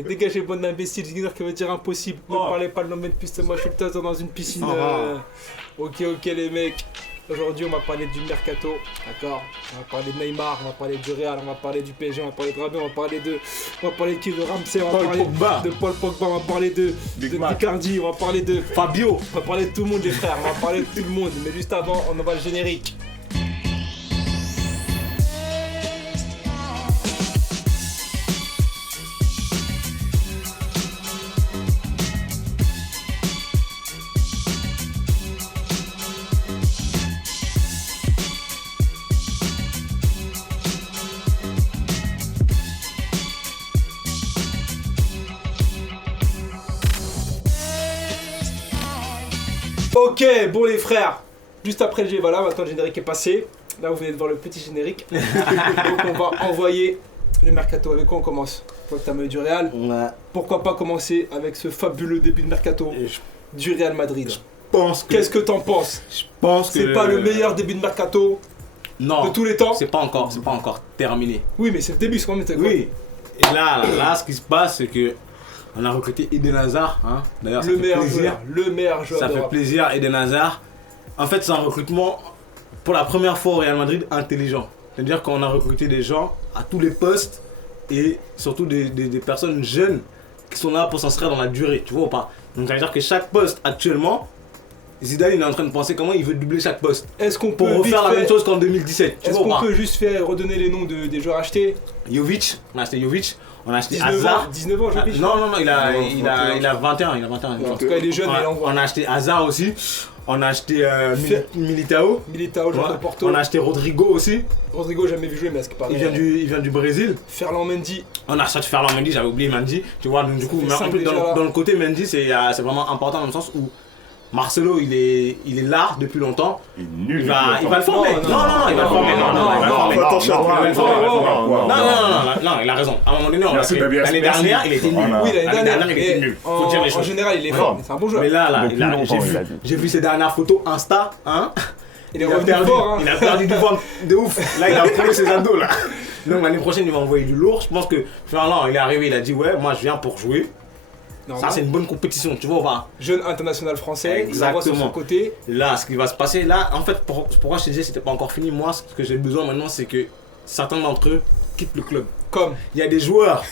Et dégagez, bon imbécile, Zignor qui veut dire impossible. Ne parlez pas de l'homme de piste, moi je suis le dans une piscine. Ok, les mecs. Aujourd'hui, on va parler du mercato, d'accord. On va parler de Neymar, on va parler du Real, on va parler du PSG, on va parler de Rabiot, on va parler de qui, de Ramsey, on va parler de Paul Pogba, on va parler de Icardi, on va parler de Fabio, on va parler de tout le monde les frères, on va parler de tout le monde. Mais juste avant, on envoie le générique. Ok, bon les frères, juste après le G, voilà, maintenant le générique est passé. Là vous venez de voir le petit générique. Donc on va envoyer le mercato. Avec quoi on commence? Toi que t'as mené du Real, pourquoi pas commencer avec ce fabuleux début de mercato du Real Madrid? Qu'est-ce que t'en penses? Je pense que c'est pas le meilleur début de mercato de tous les temps? C'est pas encore terminé. Oui, mais c'est le début, c'est quand même. Oui. Et là, ce qui se passe, c'est que on a recruté Eden Hazard, hein. D'ailleurs, le meilleur joueur. Ça fait plaisir, Eden Hazard. En fait, c'est un recrutement pour la première fois au Real Madrid intelligent. C'est-à-dire qu'on a recruté des gens à tous les postes et surtout des personnes jeunes qui sont là pour s'inscrire dans la durée, tu vois ou pas? Donc ça veut dire que chaque poste actuellement, Zidane il est en train de penser comment il veut doubler chaque poste. Est-ce qu'on peut refaire la même chose qu'en 2017? Est-ce qu'on peut juste redonner les noms des joueurs achetés? Jovic, on a acheté Jovic. On a acheté 19 ans, Jovic. Non, il a 21. En tout cas, il est jeune, mais on a acheté Hazard aussi. On a acheté Militao. Joueur de Porto. On a acheté Rodrigo aussi. Rodrigo, jamais vu jouer, mais est-ce qu'il paraît? Il vient du Brésil. Ferland Mendy. On a acheté Ferland Mendy, j'avais oublié Mendy. Tu vois, donc du coup, mais en plus, dans le côté Mendy, c'est vraiment important dans le sens où Marcelo, il est là depuis longtemps. Il est nul. Il va le former. Non, il va le former. Non, il a raison. À un moment donné, l'année dernière, il était nul. Oui, l'année dernière, il était nul. Faut dire les choses. En général, il est fort. C'est un bon joueur. Mais là, j'ai vu ses dernières photos Insta, hein. Il a perdu du ventre de ouf. Là, il a pris ses ados là. Donc l'année prochaine, il va envoyer du lourd. Je pense que Ferland, il est arrivé, il a dit ouais, moi je viens pour jouer. Ça, c'est une bonne compétition, tu vois ou pas? Jeune international français, il envoie sur son côté. Là, ce qui va se passer, là, en fait, pourquoi je te disais que c'était pas encore fini, moi, ce que j'ai besoin maintenant, c'est que certains d'entre eux quittent le club. Comme il y a des joueurs,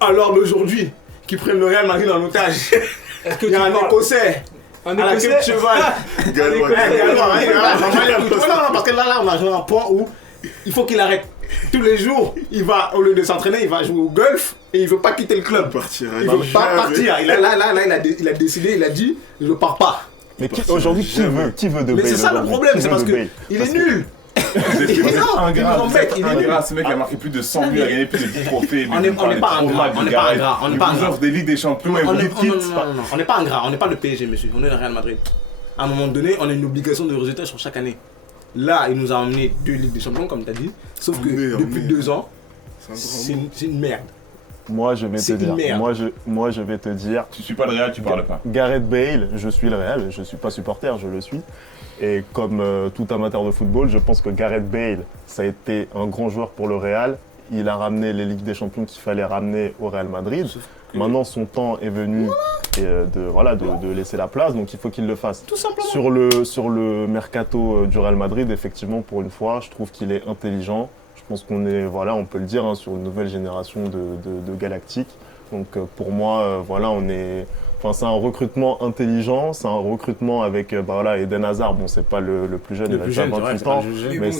à l'heure d'aujourd'hui, qui prennent le Real Madrid en otage. Est-ce que il y a un Écossais à la queue de cheval. Non, parce que là, on a joué un point où il faut qu'il arrête. Tous les jours, il va, au lieu de s'entraîner, il va jouer au golf et il veut pas quitter le club. Il veut pas partir. Il a décidé, il a dit, je pars pas. Mais aujourd'hui, qui veut de Bale? Mais c'est ça le problème, c'est parce qu'il est nul. Ce mec a marqué plus de 100 buts, il a gagné plus de 10 trophées. On n'est pas ingrat. On n'est pas ingrat. des Ligues des Champions et vous dites quitte. On n'est pas ingrat. On n'est pas le PSG, monsieur. On est le Real Madrid. À un moment donné, on a une obligation de résultat sur chaque année. Là, il nous a emmené 2 Ligues des Champions, comme tu as dit. Sauf que depuis 2 ans, c'est une merde. Moi, je vais te dire. Tu suis pas le Real, tu parles pas. Gareth Bale, je suis le Real, je suis pas supporter, je le suis. Et comme tout amateur de football, je pense que Gareth Bale, ça a été un grand joueur pour le Real. Il a ramené les Ligues des Champions qu'il fallait ramener au Real Madrid. Maintenant, son temps est venu de laisser la place, donc il faut qu'il le fasse. Tout simplement. Sur le mercato du Real Madrid, effectivement, pour une fois, je trouve qu'il est intelligent. Je pense qu'on est, on peut le dire, sur une nouvelle génération de Galactiques. Donc pour moi, c'est un recrutement intelligent, c'est un recrutement avec Eden Hazard. Bon, c'est pas le plus jeune, il a déjà 28 ans, mais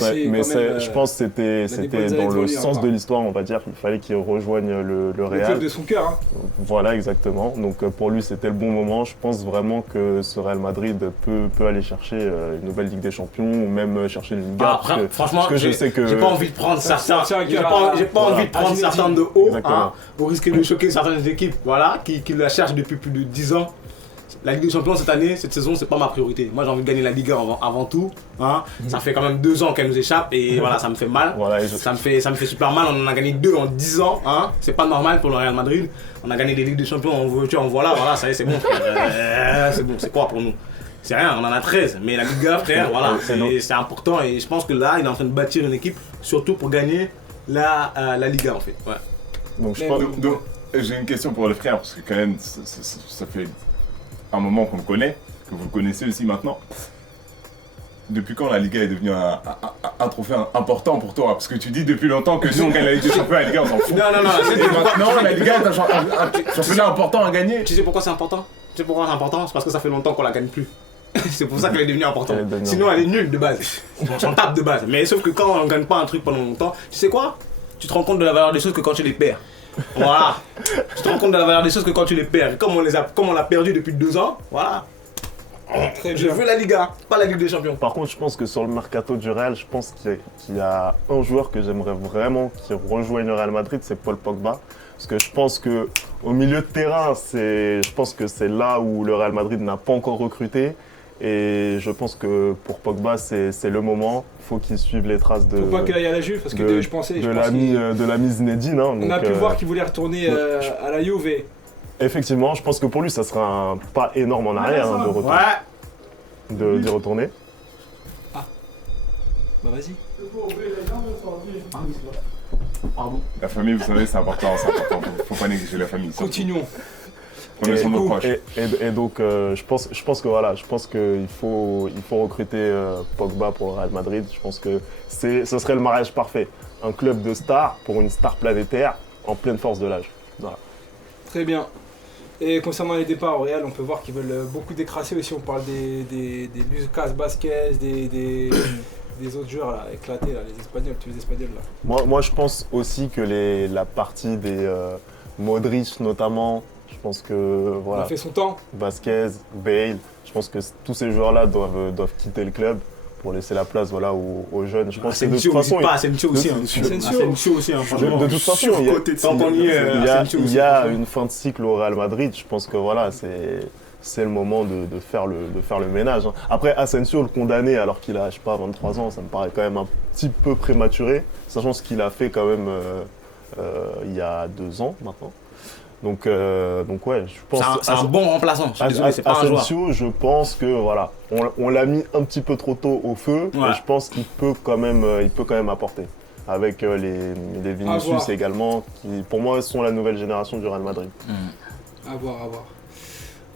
je pense que c'était dans le sens de l'histoire, on va dire. Il fallait qu'il rejoigne le Real. Le club de son cœur. Hein. Voilà, exactement. Donc pour lui, c'était le bon moment. Je pense vraiment que ce Real Madrid peut aller chercher une nouvelle Ligue des Champions ou même chercher une Liga. Franchement, je sais que j'ai pas envie de prendre certains. J'ai pas envie de prendre certains de haut, au risque de choquer certaines équipes, qui la cherchent depuis plus de 10 ans. La Ligue des Champions cette saison, c'est pas ma priorité. Moi, j'ai envie de gagner la Ligue avant tout. Ça fait quand même 2 ans qu'elle nous échappe et ça me fait mal. Ça me fait super mal. On en a gagné 2 en 10 ans. C'est pas normal pour le Real Madrid. On a gagné des Ligues des Champions en voiture, ça y est, c'est bon. C'est bon, c'est quoi pour nous? C'est rien, on en a 13. Mais la Liga, frère, c'est important. Et je pense que là, il est en train de bâtir une équipe, surtout pour gagner la Liga, en fait. Ouais. Donc, J'ai une question pour le frère, parce que quand même, ça fait un moment qu'on le connaît, que vous le connaissez aussi maintenant. Depuis quand la Liga est devenue un trophée important pour toi? Parce que tu dis depuis longtemps que si on gagne la Ligue des Champions, la Liga on s'en fout. Non. Et maintenant, la Liga est un championnat important à gagner. Tu sais pourquoi c'est important? C'est parce que ça fait longtemps qu'on la gagne plus. C'est pour ça qu'elle est devenue importante. Sinon, elle est nulle de base. On s'en tape de base. Mais sauf que quand on ne gagne pas un truc pendant longtemps, tu sais quoi? Tu te rends compte de la valeur des choses que quand tu les perds. Voilà. Tu te rends compte de la valeur des choses que quand tu les perds. Comme on l'a perdu depuis 2 ans, voilà. Je veux la Liga, pas la Ligue des Champions. Par contre, je pense que sur le mercato du Real, je pense qu'il y a un joueur que j'aimerais vraiment qui rejoigne le Real Madrid, c'est Paul Pogba. Parce que je pense qu'au milieu de terrain, je pense que c'est là où le Real Madrid n'a pas encore recruté. Et je pense que pour Pogba, c'est le moment. Il faut qu'il suive les traces de. Faut pas qu'il aille à la Juve, parce que je pensais. De l'ami Zinedine. Hein, on a pu voir qu'il voulait retourner à la Juve. Effectivement, je pense que pour lui, ça sera un pas énorme en arrière d'y retourner. Ah. Bah vas-y. La famille, vous savez, c'est important. Faut pas négliger la famille. Continuons. Prenez son nos proches. Et donc, je pense qu'il faut recruter Pogba pour le Real Madrid. Je pense que ce serait le mariage parfait. Un club de stars pour une star planétaire en pleine force de l'âge. Voilà. Très bien. Et concernant les départs au Real, on peut voir qu'ils veulent beaucoup décrasser aussi. On parle des Lucas Vázquez, des autres joueurs là, éclatés, là, les Espagnols, tous les Espagnols là. Moi je pense aussi que la partie des Modric notamment, je pense que voilà. On a fait son temps. Vázquez, Bale, je pense que tous ces joueurs-là doivent quitter le club pour laisser la place voilà, aux jeunes. Je pense que de toute façon, Asensio aussi. Asensio aussi. De toute façon, il y a une fin de cycle au Real Madrid. Je pense que voilà, c'est le moment de faire le ménage. Hein. Après, Asensio, le condamner alors qu'il a, je sais pas, 23 ans, ça me paraît quand même un petit peu prématuré, sachant ce qu'il a fait quand même il y a 2 ans maintenant. Donc ouais, je pense. C'est un bon remplaçant. Je suis désolé, c'est pas un joueur. Asensio, je pense que voilà, on l'a mis un petit peu trop tôt au feu, mais je pense qu'il peut quand même apporter. Avec les Vinicius également, qui pour moi sont la nouvelle génération du Real Madrid. À voir.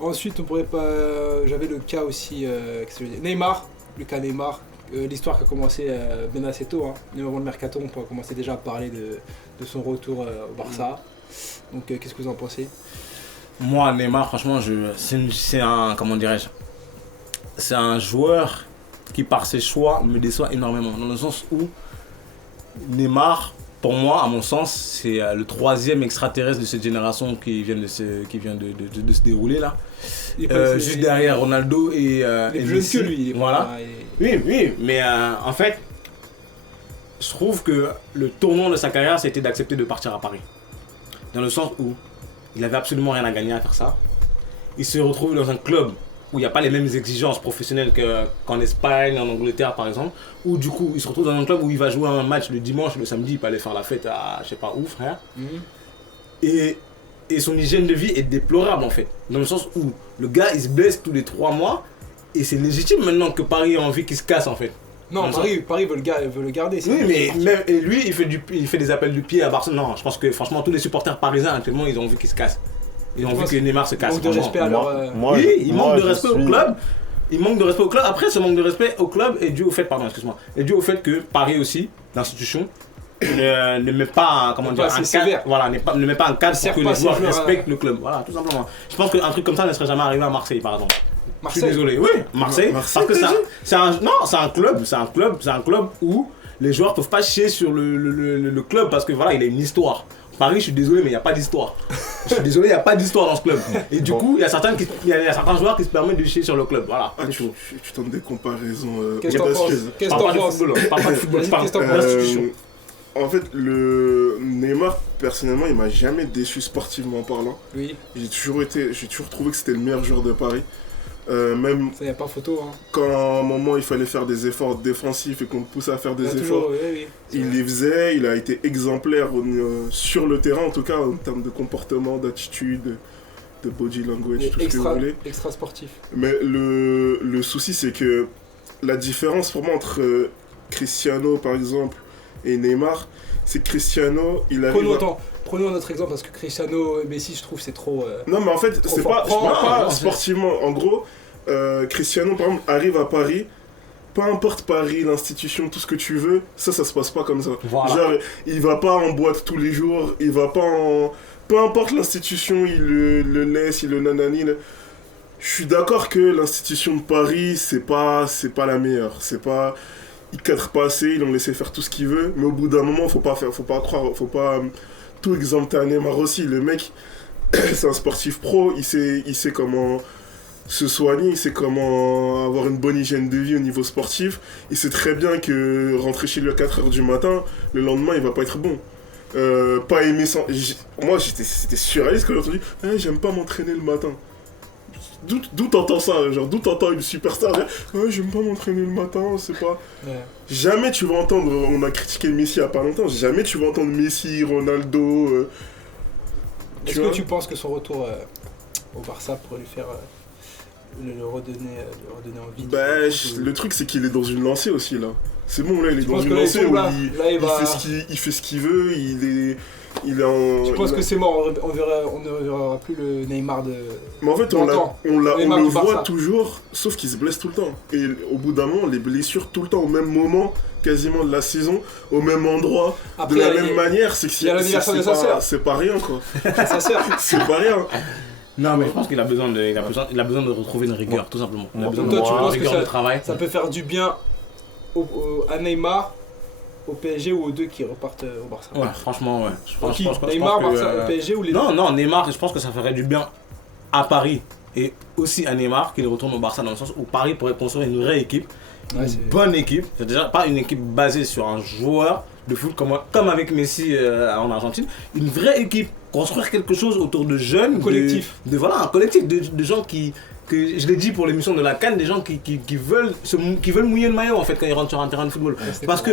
Ensuite, on pourrait pas. J'avais le cas aussi Neymar, le cas Neymar. L'histoire qui a commencé bien assez tôt. Hein. Même avant le mercato, on peut commencer déjà à parler de son retour au Barça. Donc, qu'est-ce que vous en pensez? Moi, Neymar, franchement, c'est un joueur qui, par ses choix, me déçoit énormément. Dans le sens où Neymar, pour moi, à mon sens, c'est le 3e extraterrestre de cette génération qui vient de se dérouler là. Juste derrière Ronaldo et Messi. Que lui. Voilà. Oui, mais en fait, je trouve que le tournant de sa carrière, c'était d'accepter de partir à Paris. Dans le sens où il n'avait absolument rien à gagner à faire ça. Il se retrouve dans un club où il n'y a pas les mêmes exigences professionnelles qu'en Espagne, en Angleterre par exemple. Où du coup, il se retrouve dans un club où il va jouer un match le dimanche, le samedi, il peut aller faire la fête à je sais pas où, frère. Et son hygiène de vie est déplorable en fait. Dans le sens où le gars, il se blesse tous les 3 mois. Et c'est légitime maintenant que Paris a envie qu'il se casse en fait. Non, Paris veut le garder. Oui, mais même et lui, il fait des appels du pied à Barcelone. Non, je pense que franchement, tous les supporters parisiens actuellement, ils ont envie qu'il se casse. Ils ont envie que Neymar se casse. Il manque de respect alors. Oui, il manque de respect au club. Il manque de respect au club. Après, ce manque de respect au club est dû au fait, que Paris aussi, l'institution, ne met pas un cadre. Voilà, ne met pas un cadre pour que les joueurs respectent le club. Voilà, tout simplement. Je pense qu'un truc comme ça ne serait jamais arrivé à Marseille, par exemple. Je suis désolé, oui, Marseille, parce que c'est un club où les joueurs peuvent pas chier sur le club parce que voilà, il a une histoire. Paris, je suis désolé, mais il n'y a pas d'histoire. Je suis désolé, il n'y a pas d'histoire dans ce club. Et du coup, il y a certains joueurs qui se permettent de chier sur le club. Voilà. Tu donnes des comparaisons. Qu'est-ce que t'en penses? Pas de football, qu'est-ce que t'en penses? En fait, le Neymar, personnellement, il m'a jamais déçu sportivement parlant. Oui. J'ai toujours trouvé que c'était le meilleur joueur de Paris. Même ça, y a pas photo. Hein. Quand à un moment il fallait faire des efforts défensifs et qu'on le poussait à faire des efforts, il les faisait. Il a été exemplaire sur le terrain, en tout cas en termes de comportement, d'attitude, de body language, tout ce que vous voulez. Extra sportif. Mais le souci, c'est que la différence pour moi entre Cristiano par exemple et Neymar, c'est que Cristiano, il arrive. prenons un autre exemple parce que Cristiano et Messi, je trouve c'est trop. Non, mais en fait, c'est pas, je parle pas sportivement. En gros, Cristiano, par exemple, arrive à Paris. Peu importe Paris, l'institution, tout ce que tu veux, ça se passe pas comme ça. Voilà. Genre, il va pas en boîte tous les jours, il va pas en... Peu importe l'institution, il le laisse, il le nanani. Je suis d'accord que l'institution de Paris, c'est pas la meilleure. C'est pas... Il cadre pas assez, ils l'ont laissé faire tout ce qu'il veut, mais au bout d'un moment, faut pas tout exempter à Neymar aussi. Le mec, c'est un sportif pro, il sait comment se soigner, il sait comment avoir une bonne hygiène de vie au niveau sportif. Il sait très bien que rentrer chez lui à 4h du matin, le lendemain, il va pas être bon. Pas aimer sans... Moi, c'était surréaliste quand j'ai entendu « j'aime pas m'entraîner le matin ». D'où t'entends ça, genre d'où t'entends une superstar dire « j'aime pas m'entraîner le matin, c'est pas... Ouais. » Jamais tu vas entendre, on a critiqué Messi il y a pas longtemps, jamais tu vas entendre Messi, Ronaldo... Est-ce que tu penses que son retour au Barça pourrait lui faire... le redonner envie? Le truc c'est qu'il est dans une lancée aussi là. C'est bon là, il est dans une lancée où il fait ce qu'il veut, il est en... Tu penses que c'est mort, on ne verra plus le Neymar de... Mais en fait on le voit toujours, sauf qu'il se blesse tout le temps. Et au bout d'un moment, les blessures tout le temps au même moment, quasiment de la saison, au même endroit, après, de la même manière, c'est que il y a l'anniversaire de sa sœur. C'est pas rien quoi. Sa sœur. C'est pas rien. Non, mais je pense qu'il a besoin de retrouver une rigueur, tout simplement. Il a besoin de rigueur de travail. Ça peut faire du bien à Neymar, au PSG ou aux deux qui repartent au Barça? Ouais, franchement, ouais. Je pense Neymar, que, Barça, PSG ou les deux? Non, Neymar, je pense que ça ferait du bien à Paris et aussi à Neymar qu'il retourne au Barça, dans le sens où Paris pourrait construire une vraie équipe, une bonne équipe. C'est déjà pas une équipe basée sur un joueur de foot comme avec Messi en Argentine, une vraie équipe. Construire quelque chose autour de jeunes, un collectif, un collectif de gens que je l'ai dit pour l'émission de la CAN, des gens qui veulent mouiller le maillot en fait quand ils rentrent sur un terrain de football. Parce que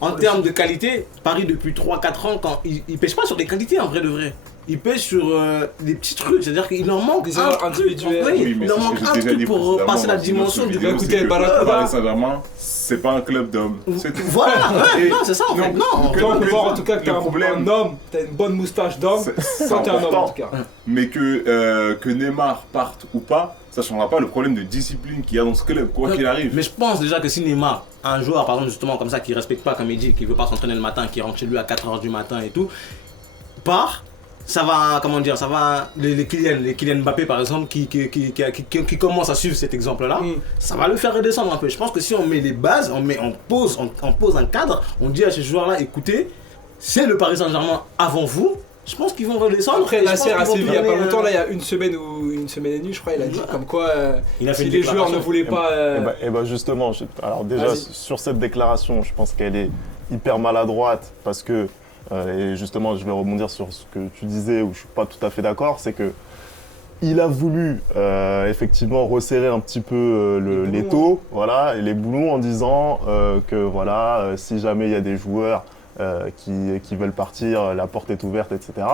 en termes de qualité, Paris depuis 3-4 ans, quand ils pêchent pas sur des qualités en vrai de vrai. Ils pêchent sur des petits trucs, c'est-à-dire qu'il leur manque des erreurs individuelles. Il leur manque un truc pour passer la dimension du Paris Saint-Germain. C'est pas un club d'hommes. Voilà, non, c'est ça en fait. On peut voir en tout cas que t'es un homme, t'as une bonne moustache d'homme, ça t'es un homme en tout cas. Mais que Neymar parte ou pas, ça changera pas le problème de discipline qu'il y a dans ce club, quoi qu'il arrive. Mais je pense déjà que si Neymar, un joueur par exemple justement comme ça, qui respecte pas comme il dit, qui veut pas s'entraîner le matin, qui rentre chez lui à 4h du matin et tout, part, ça va, les Kylian Mbappé par exemple qui commence à suivre cet exemple-là, ça va le faire redescendre un peu. Je pense que si on met les bases, on pose un cadre, on dit à ces joueurs-là, écoutez, c'est le Paris Saint-Germain avant vous, je pense qu'ils vont redescendre. Après Nasser a Séville il y a pas longtemps, là il y a une semaine et demie je crois, il a dit comme quoi si les joueurs ne voulaient pas... Et bah justement, alors déjà sur cette déclaration, je pense qu'elle est hyper maladroite parce que et justement, je vais rebondir sur ce que tu disais où je suis pas tout à fait d'accord, c'est que il a voulu effectivement resserrer un petit peu l'étau, voilà, et les boulons en disant que voilà, si jamais il y a des joueurs qui veulent partir, la porte est ouverte, etc.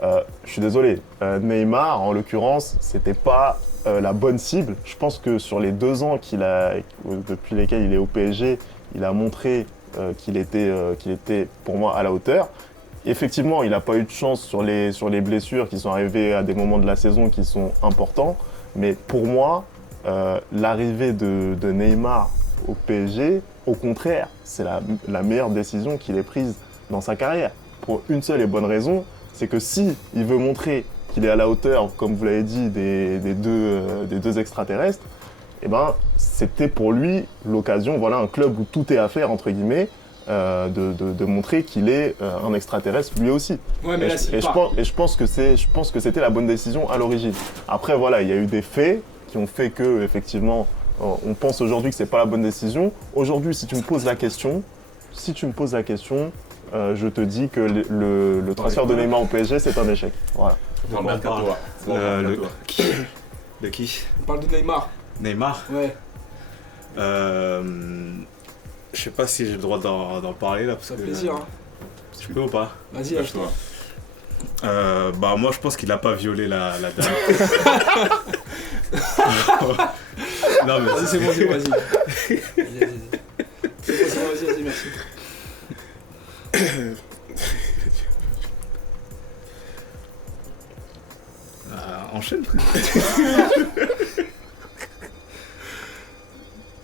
Je suis désolé, Neymar en l'occurrence, c'était pas la bonne cible. Je pense que sur les 2 ans depuis lesquels il est au PSG, il a montré qu'il était pour moi à la hauteur. Effectivement, il n'a pas eu de chance sur les blessures qui sont arrivées à des moments de la saison qui sont importants, mais pour moi, l'arrivée de Neymar au PSG, au contraire, c'est la meilleure décision qu'il ait prise dans sa carrière. Pour une seule et bonne raison, c'est que si il veut montrer qu'il est à la hauteur, comme vous l'avez dit, des deux extraterrestres, eh ben, c'était pour lui l'occasion, voilà, un club où tout est à faire, entre guillemets, de montrer qu'il est un extraterrestre lui aussi. Ouais, mais je pense que c'était la bonne décision à l'origine. Après, voilà, il y a eu des faits qui ont fait que, effectivement, on pense aujourd'hui que c'est pas la bonne décision. Aujourd'hui, si tu me poses la question, je te dis que le transfert de Neymar au PSG, c'est un échec. Voilà. De qui? On parle de Neymar. Neymar? Ouais. Je sais pas si j'ai le droit d'en parler là. Ça fait plaisir. Hein. Tu peux ou pas? Vas-y, lâche-toi. Moi je pense qu'il a pas violé la dame. Non mais vas-y, c'est bon, vas-y. Vas-y, merci. enchaîne, frère.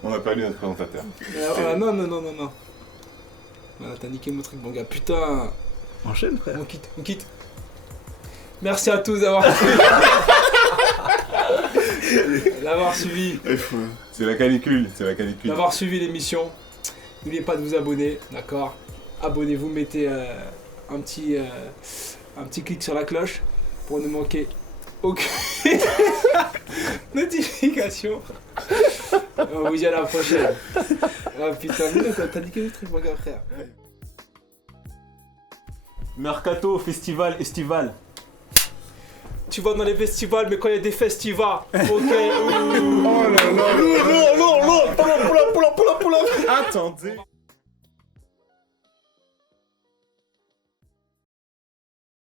On a perdu notre présentateur. Non. Voilà, t'as niqué mon truc, mon gars. Putain. Enchaîne, frère. On quitte. Merci à tous d'avoir suivi. C'est la canicule. D'avoir suivi l'émission. N'oubliez pas de vous abonner, d'accord? Abonnez-vous, mettez un petit clic sur la cloche pour ne manquer aucune notification. On vous dit à la prochaine. Oh putain, t'as dit quel truc, mon gars, frère? Mercato, festival, estival. Tu vas dans les festivals, mais quand il y a des festivals, ok. Oh là là. Lourd. Attendez.